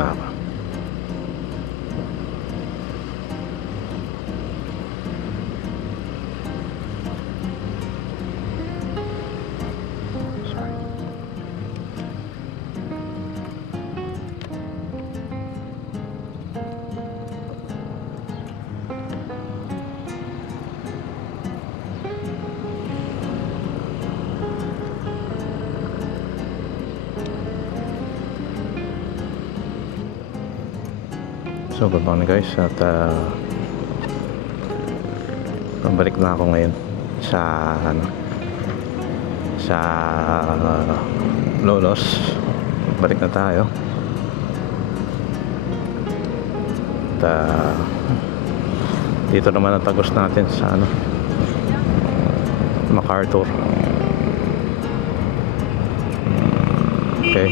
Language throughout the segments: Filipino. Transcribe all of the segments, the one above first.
na ako. So good morning guys, at pabalik na ako ngayon sa Lolos. Balik na tayo at dito naman ang tagos natin sa MacArthur. Okay,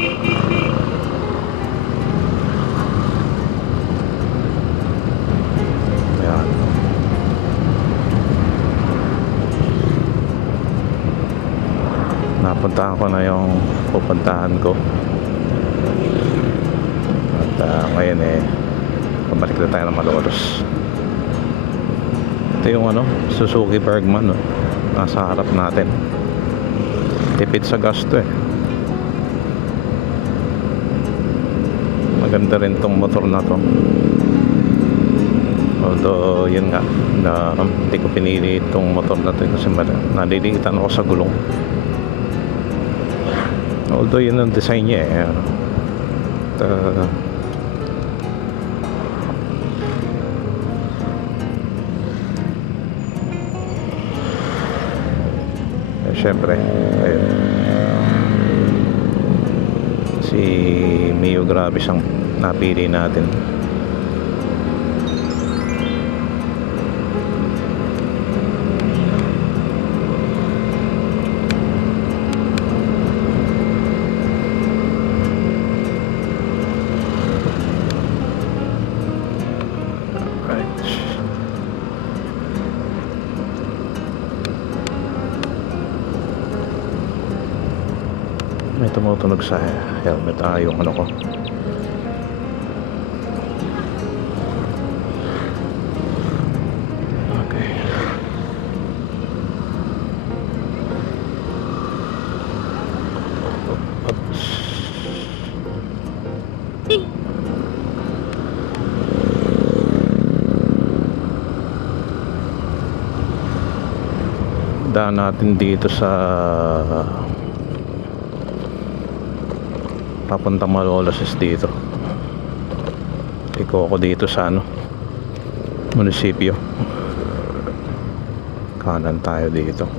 napuntahan ko na yung pupuntahan ko at ngayon pabalik na tayo ng Malolos. Ito yung Suzuki Bergman, nasa harap natin. Tipid sa gasto maganda rin tong motor na to, although yun nga na hindi ko pinili itong motor na to kasi naliliitan ako sa gulong. Although yun ang design niya syempre ayun, si Mio Gravis ang napili natin. May tumutunog sa helmet yung ko. Okay. Oops. Daan natin dito sa papunta Malolos is dito. Iko ako dito sa munisipyo. Kanan tayo dito.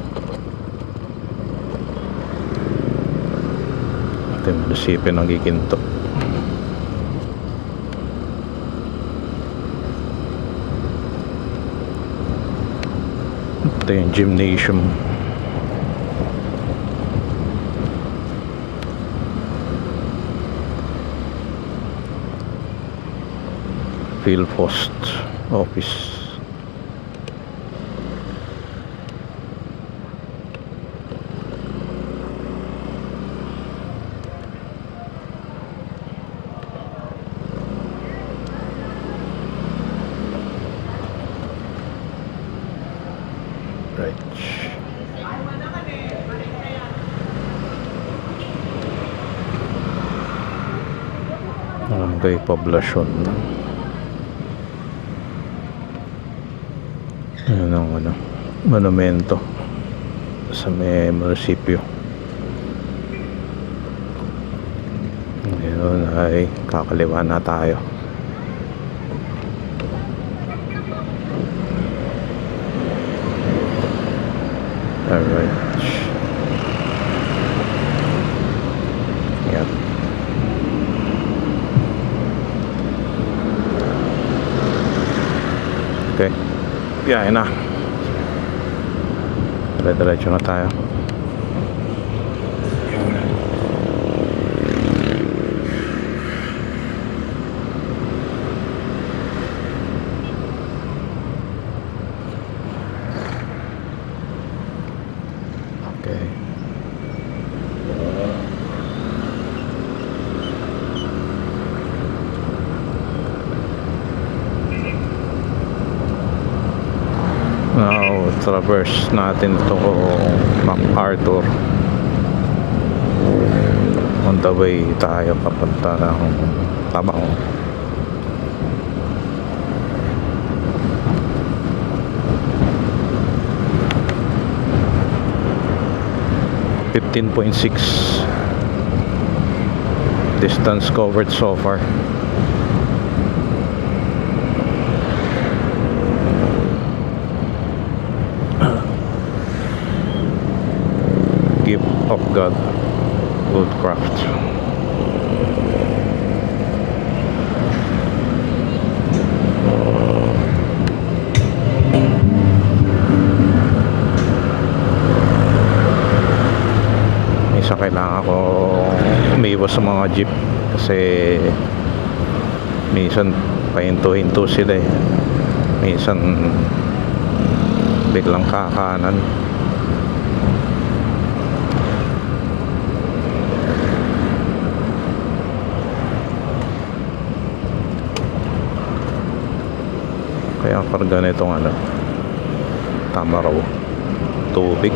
Ito yung munisipyo ng Giginto. Ito yung gymnasium. Philpost office. Right. Barangay Poblacion. Yun ang monumento sa may munisipyo. Ngayon ay kakaliwa na tayo. Alright. Yep. Okay. Biyahe na. Dire-diretso na tayo. Okay. traverse natin ito MacArthur. On the way tayo papunta ng Tabang. .6 distance covered so far. Gift of God Woodcraft. Minsan kailangan ko umiwas sa mga jeep kasi minsan pahinto-hinto sila eh. Minsan biglang kakanan. Kaya pag ganitong tama raw tubig,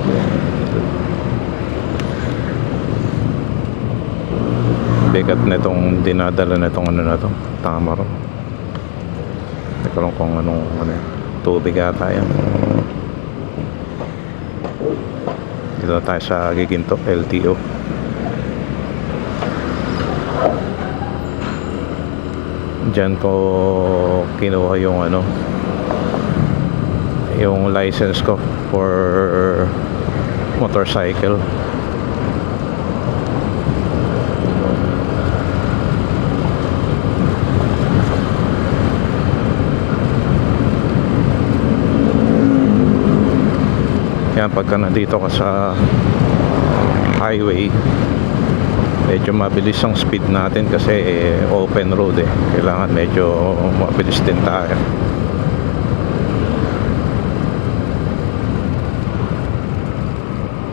bigat nitong dinadala nitong na to, tama raw. Hindi ko lang kung tubig yata yan. Dito tayo sa Giginto LTO. Diyan ko kinuha yung license ko for motorcycle. Yan, pagka nandito ka sa highway, medyo mabilis ang speed natin kasi open road eh. Kailangan medyo mabilis din tayo.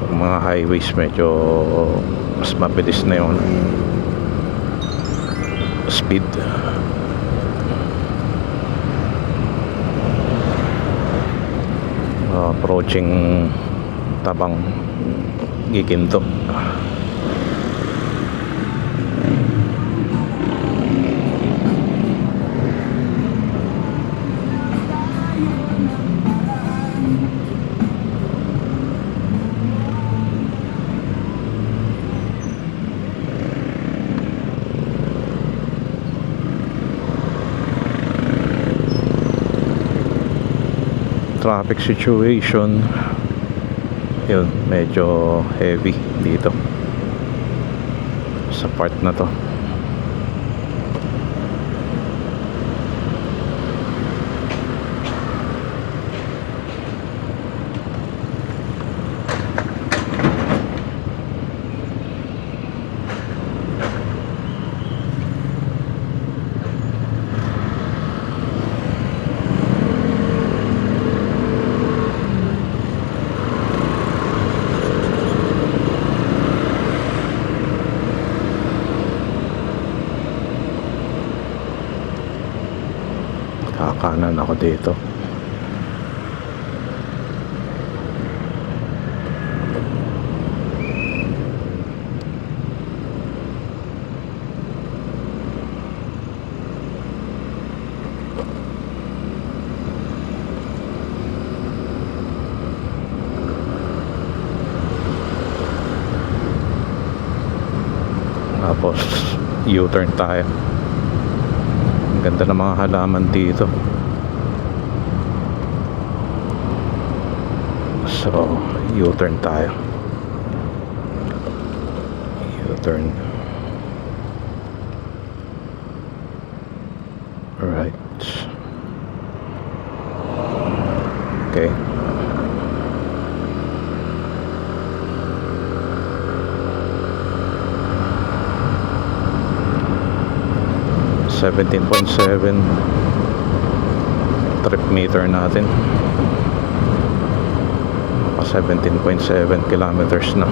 Pag mga highways medyo mas mabilis na yung speed. Approaching Tabang Giginto. Traffic situation, yun, medyo heavy dito sa part na to. Kakanan ako dito. Tapos U-turn tayo. Ganda ng mga halaman dito. So, U-turn tayo. U-turn. Alright. Okay. .7 trip meter natin, 17.7 kilometers na.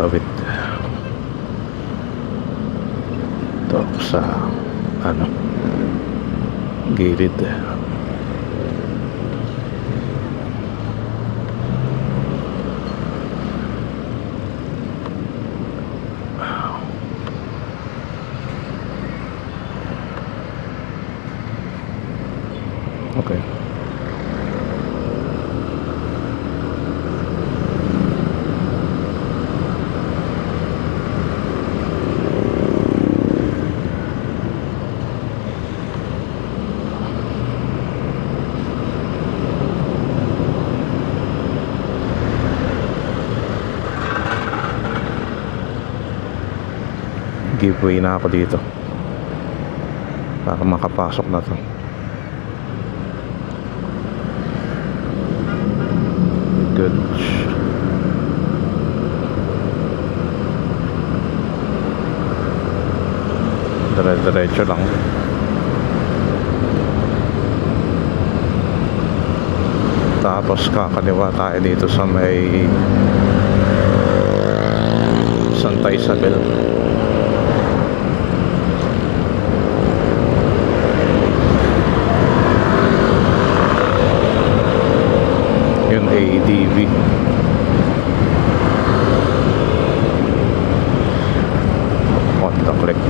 tatawid ito sa ano gilid. Okay. Giveaway na ako dito para makapasok na to. Good. Dire-diretso lang. Tapos kakaliwa tayo dito sa may Santa Isabel. Yung ADV. On the click.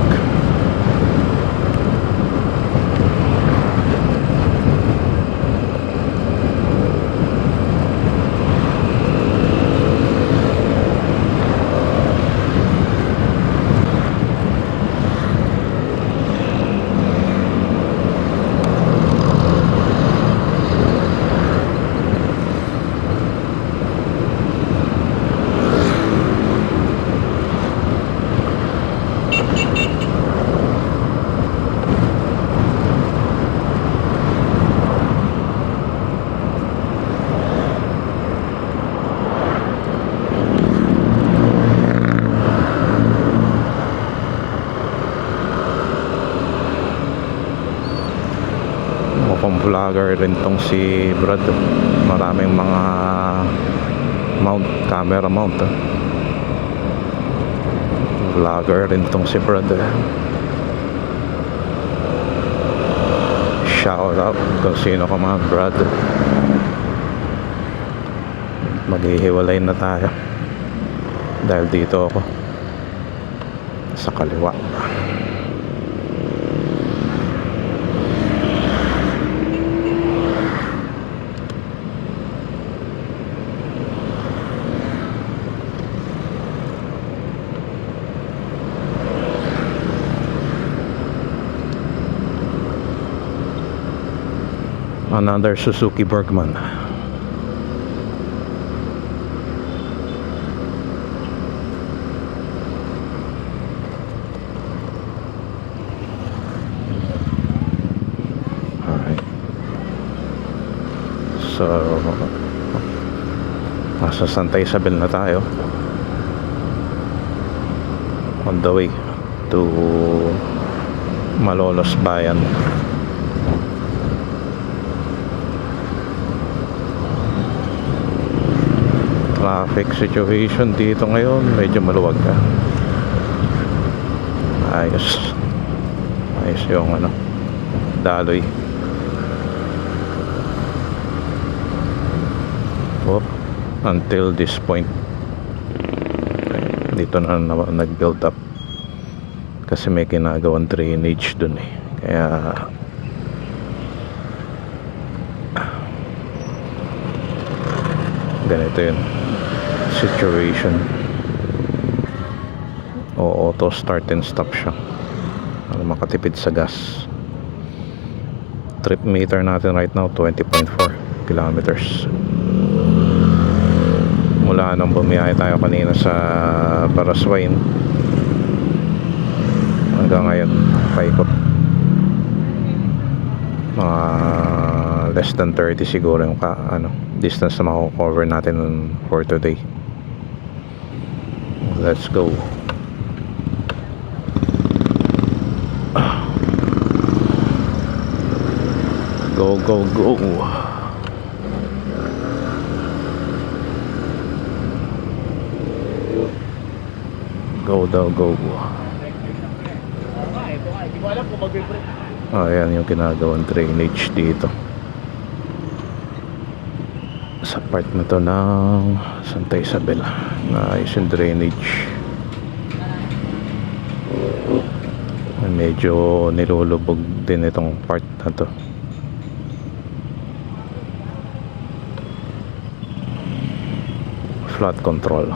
Mukhang vlogger rin tong si Brad. Maraming mga mount, camera mount. Vlogger rin tong si Brad. Shout out kung sino ka mga Brad. Maghihiwalay na tayo dahil dito ako sa kaliwa. Another Suzuki Bergman. Alright. So nasa Santa Isabel na tayo. On the way to Malolos Bayan. Traffic situation dito ngayon medyo maluwag ka. Ayos yung ano daloy. Until this point dito na nag-build up kasi may ginagawang drainage dun kaya ganito yun situation. O auto start and stop siya para makatipid sa gas. Trip meter natin right now 20.4 kilometers mula nung bumiyahe tayo kanina sa Paraswain hanggang ngayon paikot mga less than 30 siguro yung distance na mako-cover natin for today. Let's go. Go, go, go. daw, go. Ayan yung ginagawang drainage dito sa part na to ng Santa Isabel. Naayos yung drainage. Medyo nilulubog din itong part na to. Flood control.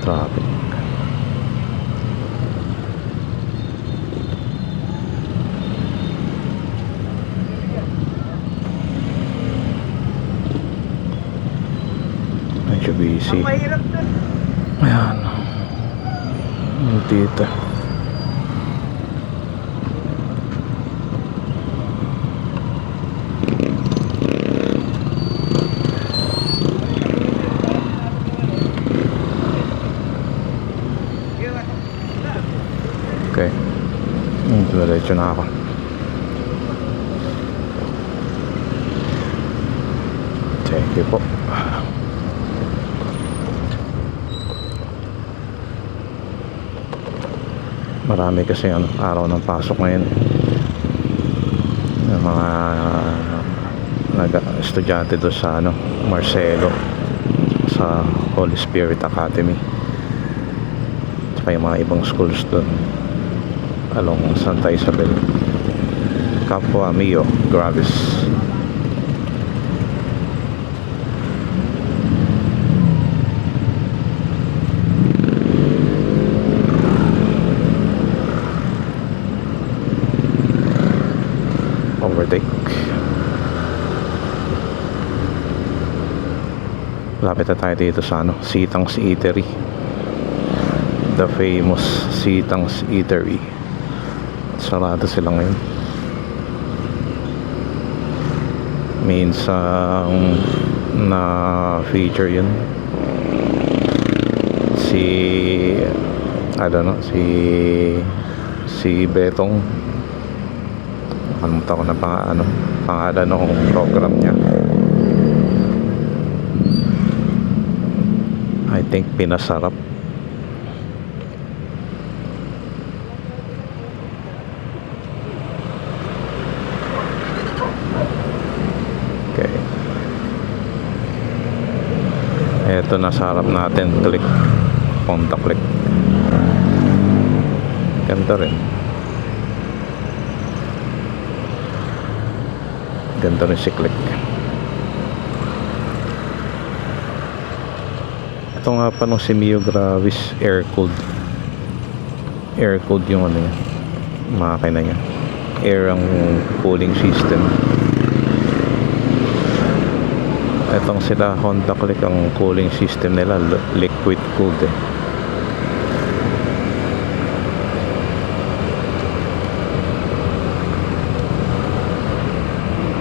Traffic. Medyo busy. Ayan. Dito. Okay. Diretso na ako. Thank you po. Marami kasi araw ng pasok ngayon. Yung mga estudyante doon sa Marcelo, sa Holy Spirit Academy, saka yung mga ibang schools doon along Santa Isabel, Capua Mio, Gravis. Overtake. Lapit na tayo dito sa Sitang's Eatery, the famous Sitang's Eatery. Sarado sila ngayon. Minsan na feature yun si Betong. Nakalimutan ko na pangalan ng program niya. I think Pinasarap. Okay. Ito nasa harap natin. Click. Punta click. Ganda rin. Ganda rin si Click. Ito nga pa nung si Mio Gravis, air-cooled yung niya, makina niya. Air ang cooling system. Itong sila Honda Click, ang cooling system nila liquid cooled eh.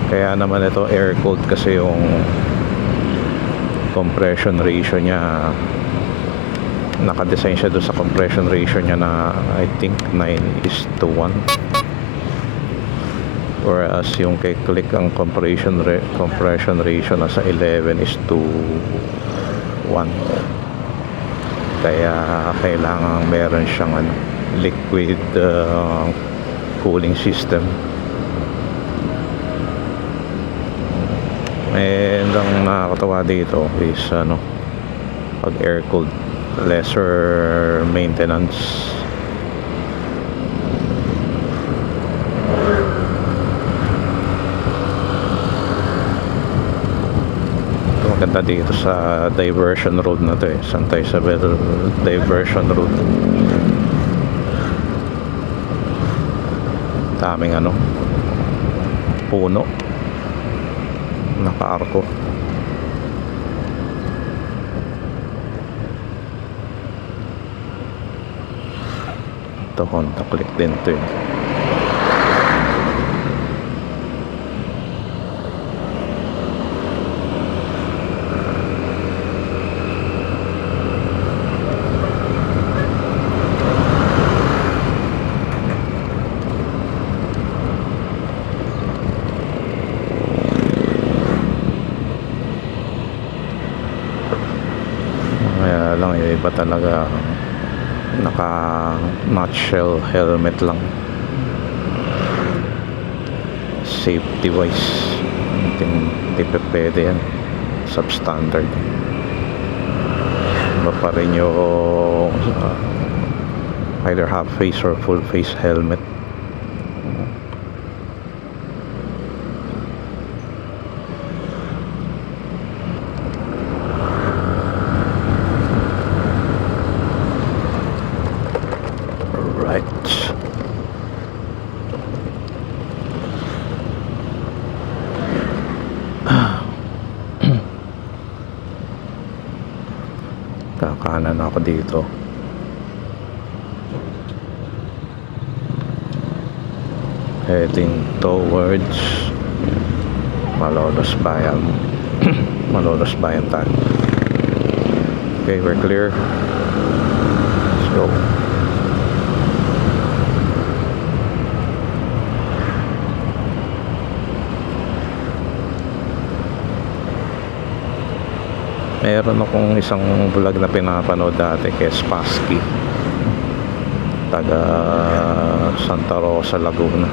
Kaya naman ito air cooled kasi yung compression ratio niya, nakadesign siya doon sa compression ratio niya na I think 9:1, whereas yung kay Click ang compression ratio nasa 11:1. Kaya kailangan meron siyang liquid cooling system. And ang nakakatawa dito is pag air cooled, lesser maintenance. Ito maganda dito sa diversion road na to Santa Isabel diversion road. Daming puno, naka-arko. Ito Honda Click din to May iba talaga naka nutshell helmet lang, safety wise hindi pa pwede yan, substandard. Iba pa rin yung either half face or full face helmet. Right. Kakanan ako dito. Heading towards Malolos Bayan. Malolos Bayan tayo. Okay, we're clear. Let's go. Meron akong isang vlog na pinapanood dati kay Spassky, taga Santa Rosa, Laguna.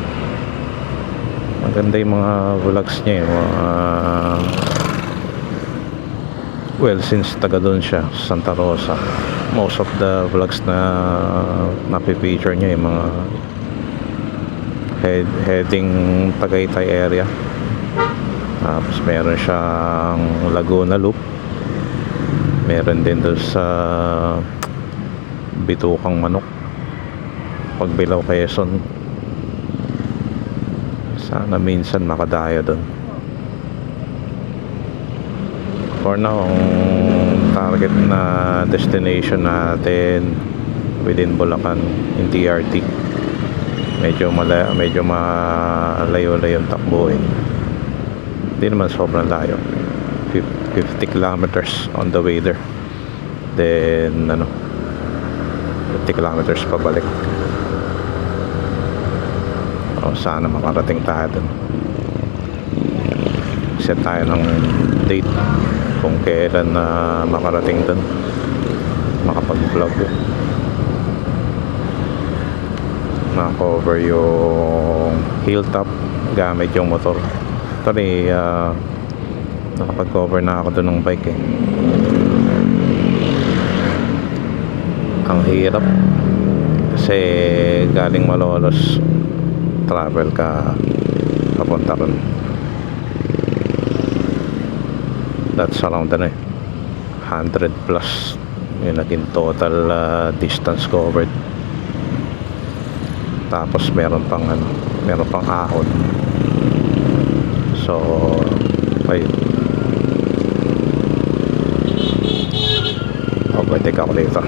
Maganda yung mga vlogs niya, yung well, since taga doon siya, Santa Rosa, most of the vlogs na napipicture niya yung mga heading Tagaytay area. Tapos meron siyang Laguna Loop, meron din doon sa Bitukang Manok, Pagbilao, Quezon. Sana minsan makadaya doon. For now, ang target na destination natin within Bulacan, in TRT. Medyo malayo-layo yung takbuhin. Hindi naman sobrang layo. 50 kilometers on the way there. Then 50 kilometers pabalik. Sana makarating tayo dun. Set tayo ng date kung kailan na makarating dun, makapag-vlog, maka-cover yung hilltop gamit yung motor. Actually, nakapag-cover na ako dun ng bike eh. Ang hirap kasi galing Malolos, travel ka papunta ron. That's around 100 plus yung naging total distance covered. Tapos meron pang ahon. So ayun, overtake ako dito.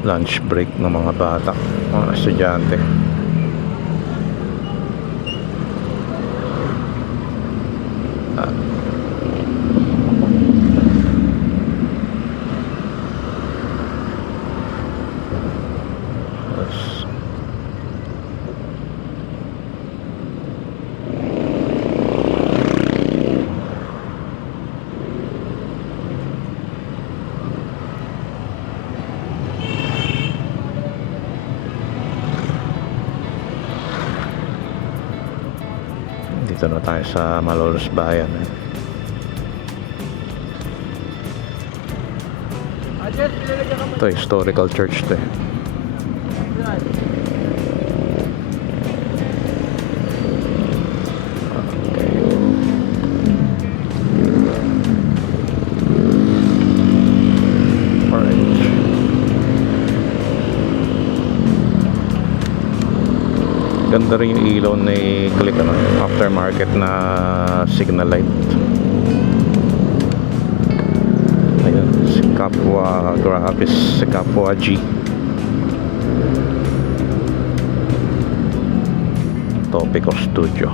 Lunch break ng mga bata, mga estudyante. Dito na tayo sa Malolos Bayan. Ito historical church to eh. Ganda rin yung ilaw ni Click, aftermarket na signal light. Ayun, si Capua Graphics, si Capua G. Topico Studio.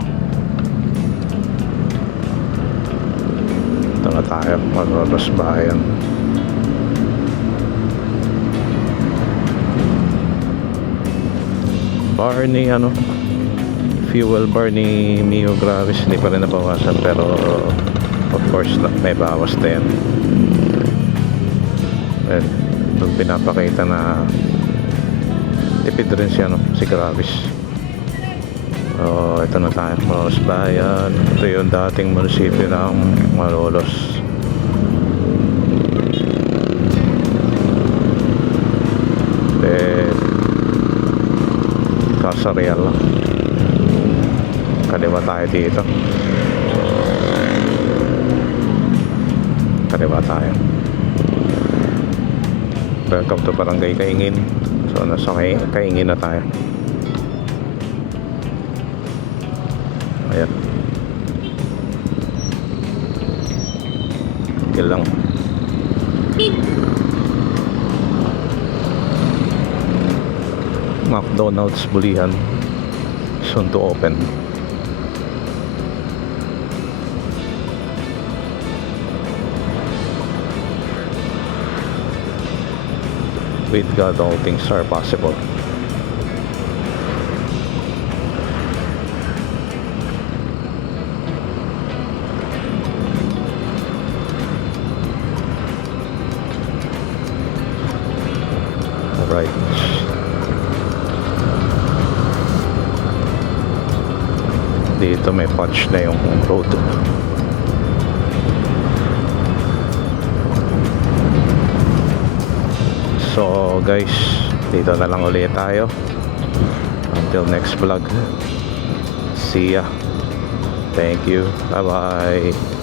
Ito na tayo, Malolos Bayan. Bar ni fuel bar ni Mio Gravis hindi pa rin nabawasan, pero of course may bawas din. And doon pinapakita na tipid rin siya si Gravis. So ito na tayo, Malolos Bayan. Ito yung dating munisipyo ng Malolos. Casa Real. Kaliwa tayo dito. Kaliwa tayo. Welcome to Barangay Kaingin. So nasa Kaingin na tayo. Ayan. Yun lang. McDonald's Bulihan soon to open. With God all things are possible. Alright. Dito may patch na yung road. So guys, dito na lang ulit tayo. Until next vlog. See ya. Thank you. Bye bye.